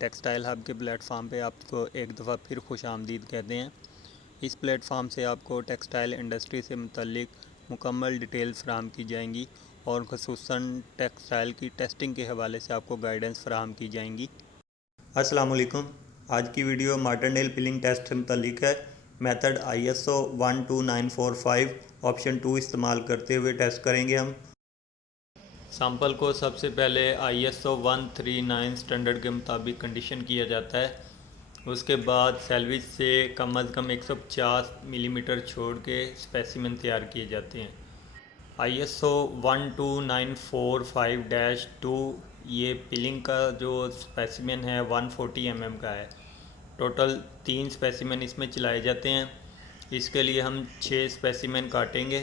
Textile hub के platform पे आपको एक दफ़ा फिर खुश आमदीद कहते हैं। इस प्लेटफॉर्म से आपको टेक्सटाइल इंडस्ट्री से मुतल्लिक मुकम्मल डिटेल्स फराहम की जाएंगी और ख़ुसूसन टेक्सटाइल की टेस्टिंग के हवाले से आपको गाइडेंस फराहम की जाएंगी। अस्सलाम वालेकुम। आज की वीडियो मार्टिनडेल पिलिंग टेस्ट से मुतल्लिक है। मेथड ISO 12945 ऑप्शन 2 इस्तेमाल करते हुए टेस्ट करेंगे हम। सैंपल को सबसे पहले ISO 139 स्टैंडर्ड के मुताबिक कंडीशन किया जाता है। उसके बाद सैलविज से कम अज़ कम 150 मिलीमीटर छोड़ के स्पेसिमेन तैयार किए जाते हैं। ISO 12945-2 ये पिलिंग का जो स्पेसिमेन है 140 mm का है। टोटल 3 स्पेसिमेन इसमें चलाए जाते हैं। इसके लिए हम 6 स्पेसिमेन काटेंगे।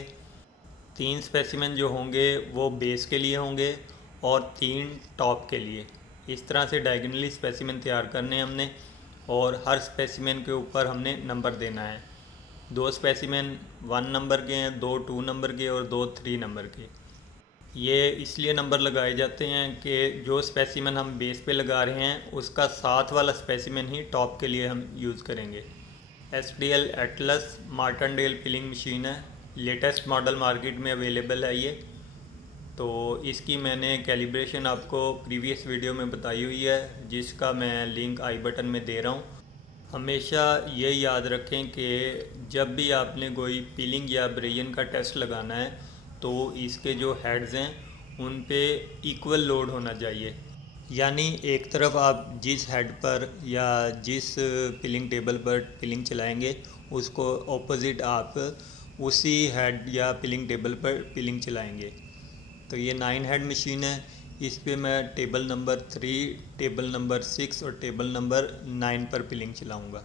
3 स्पेसिमेन जो होंगे वो बेस के लिए होंगे और 3 टॉप के लिए। इस तरह से डायगोनली स्पेसिमेन तैयार करने हैं हमने और हर स्पेसिमेन के ऊपर हमने नंबर देना है। 2 स्पेसिमेन 1 नंबर के हैं, 2 2 नंबर के और 2 3 नंबर के। ये इसलिए नंबर लगाए जाते हैं कि जो स्पेसिमेन हम बेस पे लगा रहे हैं उसका साथ वाला स्पेसिमेन ही टॉप के लिए हम यूज़ करेंगे। SDL एटलस मार्टिनडेल पिलिंग मशीन है। लेटेस्ट मॉडल मार्केट में अवेलेबल है ये। तो इसकी मैंने कैलिब्रेशन आपको प्रीवियस वीडियो में बताई हुई है, जिसका मैं लिंक आई बटन में दे रहा हूँ। हमेशा ये याद रखें कि जब भी आपने कोई पिलिंग या ब्रेयन का टेस्ट लगाना है तो इसके जो हेड्स हैं उन पे इक्वल लोड होना चाहिए। यानी एक तरफ आप जिस हेड पर या जिस पिलिंग टेबल पर पिलिंग चलाएंगे उसको ऑपोजिट आप उसी हेड या पिलिंग टेबल पर पिलिंग चलाएंगे। तो ये 9 हेड मशीन है। इस पे मैं टेबल नंबर 3, टेबल नंबर 6 और टेबल नंबर 9 पर पिलिंग चलाऊँगा।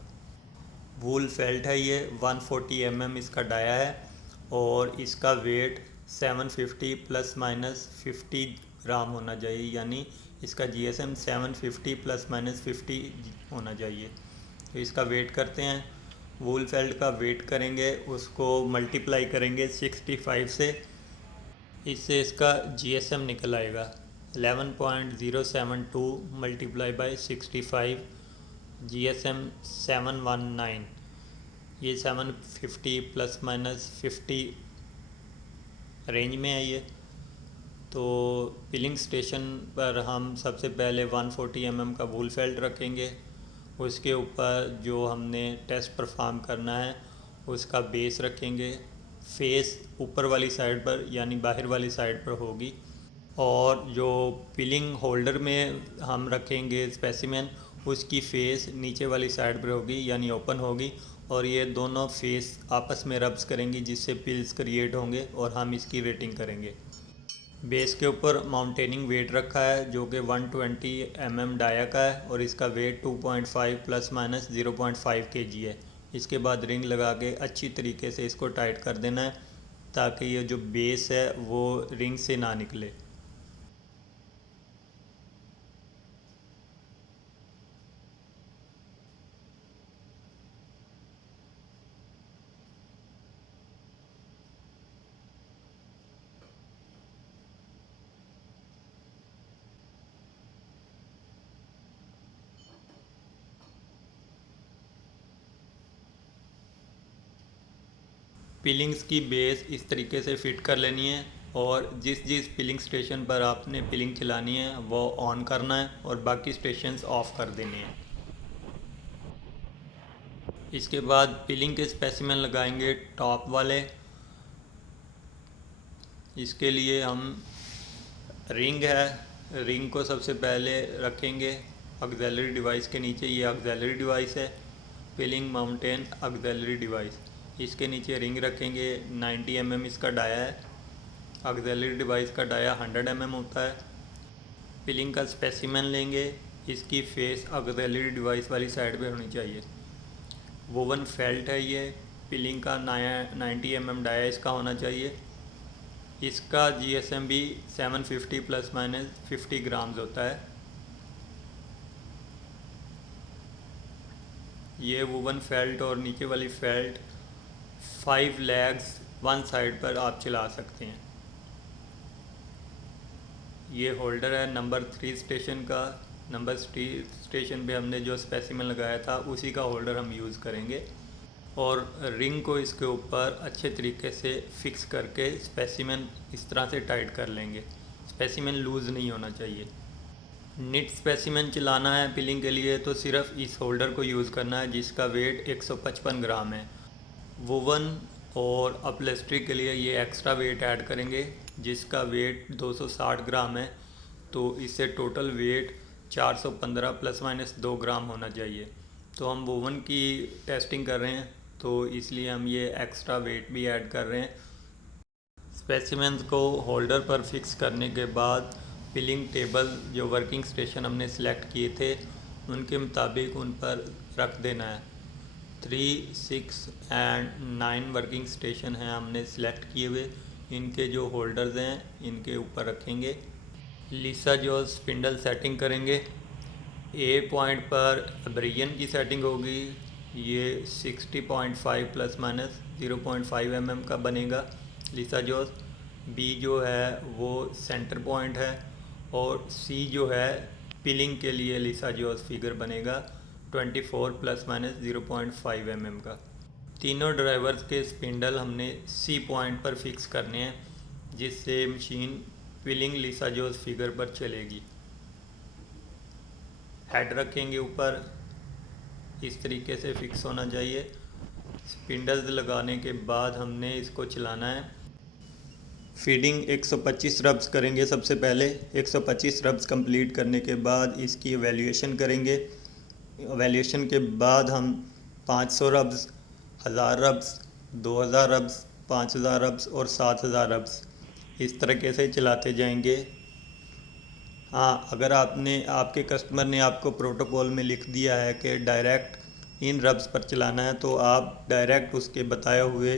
वूल फेल्ट है ये, 140 mm इसका डाया है और इसका वेट 750 प्लस माइनस 50 ग्राम होना चाहिए। यानी इसका GSM 750 प्लस माइनस 50 होना चाहिए। तो इसका वेट करते हैं। वूल फेल्ट का वेट करेंगे, उसको मल्टीप्लाई करेंगे 65 से। इससे इसका GSM निकल आएगा 11.072 मल्टीप्लाई बाई 65, GSM 719। ये 750 प्लस माइनस 50 रेंज में है ये। तो पिलिंग स्टेशन पर हम सबसे पहले 140 mm का वूल फेल्ट रखेंगे। उसके ऊपर जो हमने टेस्ट परफॉर्म करना है उसका बेस रखेंगे। फेस ऊपर वाली साइड पर यानी बाहर वाली साइड पर होगी और जो पिलिंग होल्डर में हम रखेंगे स्पेसिमेन उसकी फेस नीचे वाली साइड पर होगी यानी ओपन होगी और ये दोनों फेस आपस में रब्स करेंगी जिससे पिल्स क्रिएट होंगे और हम इसकी रेटिंग करेंगे। बेस के ऊपर माउंटेनिंग वेट रखा है जो कि 120 mm डाया का है और इसका वेट 2.5 प्लस माइनस 0.5 kg है। इसके बाद रिंग लगा के अच्छी तरीके से इसको टाइट कर देना है ताकि ये जो बेस है वो रिंग से ना निकले। पिलिंग्स की बेस इस तरीके से फिट कर लेनी है और जिस जिस पिलिंग स्टेशन पर आपने पिलिंग चलानी है वो ऑन करना है और बाकी स्टेशंस ऑफ़ कर देने हैं। इसके बाद पिलिंग के स्पेसिमेन लगाएंगे टॉप वाले। इसके लिए हम रिंग है, रिंग को सबसे पहले रखेंगे ऑक्सिलरी डिवाइस के नीचे। ये ऑक्सिलरी डिवाइस है, पिलिंग माउंटेन ऑक्सिलरी डिवाइस। इसके नीचे रिंग रखेंगे। 90 mm इसका डाया है। ऑक्सिलरी डिवाइस का डाया 100 mm होता है। पिलिंग का स्पेसिमेन लेंगे, इसकी फेस ऑक्सिलरी डिवाइस वाली साइड पे होनी चाहिए। वोवन फेल्ट है ये, पिलिंग का 90 mm डाया इसका होना चाहिए। इसका GSM भी 750 प्लस माइनस 50 ग्राम्स होता है। ये वुवन फेल्ट और नीचे वाली फेल्ट 5 लेग्स वन साइड पर आप चला सकते हैं। ये होल्डर है नंबर 3 स्टेशन का। नंबर स्टेशन पे हमने जो स्पेसिमेन लगाया था उसी का होल्डर हम यूज़ करेंगे और रिंग को इसके ऊपर अच्छे तरीके से फिक्स करके स्पेसिमेन इस तरह से टाइट कर लेंगे। स्पेसिमेन लूज़ नहीं होना चाहिए। निट स्पेसिमेन चलाना है पिलिंग के लिए तो सिर्फ इस होल्डर को यूज़ करना है जिसका वेट 155 ग्राम है। वोवन और अपलेस्ट्री के लिए ये एक्स्ट्रा वेट ऐड करेंगे जिसका वेट 260 ग्राम है, तो इससे टोटल वेट 415 प्लस माइनस 2 ग्राम होना चाहिए। तो हम वोवन की टेस्टिंग कर रहे हैं तो इसलिए हम ये एक्स्ट्रा वेट भी ऐड कर रहे हैं। स्पेसिमेंस को होल्डर पर फिक्स करने के बाद पिलिंग टेबल जो वर्किंग स्टेशन हमने सेलेक्ट किए थे उनके मुताबिक उन पर रख देना है। 3, 6 एंड 9 वर्किंग स्टेशन हैं हमने सेलेक्ट किए हुए, इनके जो होल्डर्स हैं इनके ऊपर रखेंगे। लीसा जो स्पिंडल सेटिंग करेंगे, ए पॉइंट पर अब्रियन की सेटिंग होगी, ये 60.5 प्लस माइनस 0.5 mm का बनेगा लीसा जोस। बी जो है वो सेंटर पॉइंट है और सी जो है पिलिंग के लिए लीसा जोस फिगर बनेगा 24 प्लस माइनस 0.5 mm का। तीनों ड्राइवर्स के स्पिंडल हमने सी पॉइंट पर फिक्स करने हैं जिससे मशीन पिलिंग लीसा जोस फिगर पर चलेगी। हेड रखेंगे ऊपर, इस तरीके से फिक्स होना चाहिए। स्पिंडल्स लगाने के बाद हमने इसको चलाना है। फीडिंग 125 रब्स करेंगे सबसे पहले। 125 रब्स कंप्लीट करने के बाद इसकी एवेल्यूएशन करेंगे। एवेल्यूएशन के बाद हम 500 रब्स, 1000 रब्स, 2000 रब्स, 5000 रब्स और 7000 रब्स इस तरीके से चलाते जाएंगे। हाँ, अगर आपके कस्टमर ने आपको प्रोटोकॉल में लिख दिया है कि डायरेक्ट इन रब्स पर चलाना है तो आप डायरेक्ट उसके बताए हुए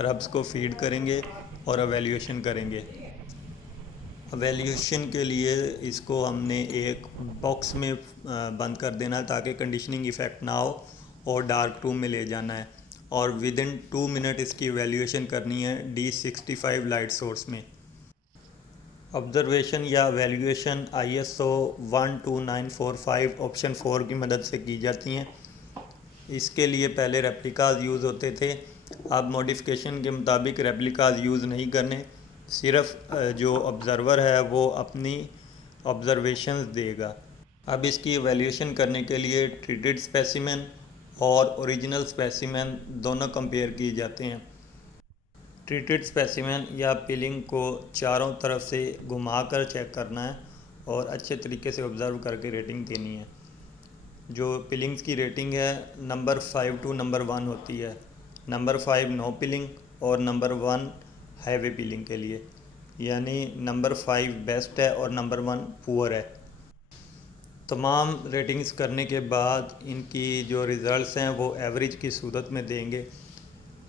रब्स को फीड करेंगे और एवेल्यूएशन करेंगे। एवेल्यूएशन के लिए इसको हमने एक बॉक्स में बंद कर देना है ताकि कंडीशनिंग इफ़ेक्ट ना हो और डार्क रूम में ले जाना है और विद इन 2 मिनट इसकी एवेल्यूएशन करनी है D65 लाइट सोर्स में। ऑब्जर्वेशन या एवेल्यूएशन ISO 12945 ऑप्शन 4 की मदद से की जाती हैं। इसके लिए पहले रेप्लिकाज यूज़ होते थे, अब मॉडिफिकेशन के मुताबिक रेप्लिकाज यूज़ नहीं करने, सिर्फ जो ऑब्ज़र्वर है वो अपनी ऑब्ज़र्वेशंस देगा। अब इसकी एवेल्यूएशन करने के लिए ट्रीटेड स्पेसिमेन और ओरिजिनल स्पेसिमेन दोनों कंपेयर किए जाते हैं। ट्रीटेड स्पेसिमेन या पिलिंग को चारों तरफ से घुमाकर चेक करना है और अच्छे तरीके से ऑब्ज़र्व करके रेटिंग देनी है। जो पिलिंग्स की रेटिंग है नंबर 5 टू नंबर 1 होती है। नंबर 5 नो पिलिंग और नंबर 1 हाईवे पिलिंग के लिए, यानी नंबर 5 बेस्ट है और नंबर 1 पुअर है। तमाम रेटिंग्स करने के बाद इनकी जो रिज़ल्ट्स हैं वो एवरेज की सूरत में देंगे।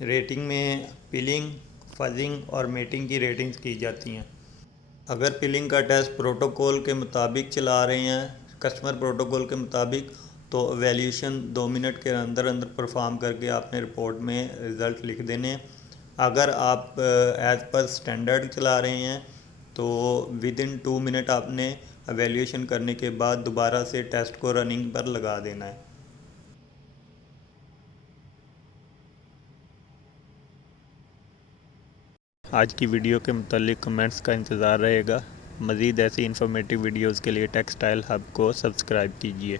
रेटिंग में पिलिंग, फजिंग और मेटिंग की रेटिंग्स की जाती हैं। अगर पिलिंग का टेस्ट प्रोटोकॉल के मुताबिक चला रहे हैं, कस्टमर प्रोटोकॉल के मुताबिक, तो एवेल्यूएशन 2 मिनट के अंदर अंदर परफॉर्म करके आपने रिपोर्ट में रिज़ल्ट लिख देने हैं। अगर आप एज़ पर स्टैंडर्ड चला रहे हैं तो विद इन 2 मिनट आपने एवेल्यूएशन करने के बाद दोबारा से टेस्ट को रनिंग पर लगा देना है। आज की वीडियो के मुतालिक कमेंट्स का इंतज़ार रहेगा। मज़ीद ऐसी इन्फॉर्मेटिव वीडियोज़ के लिए टेक्सटाइल हब को सब्सक्राइब कीजिए।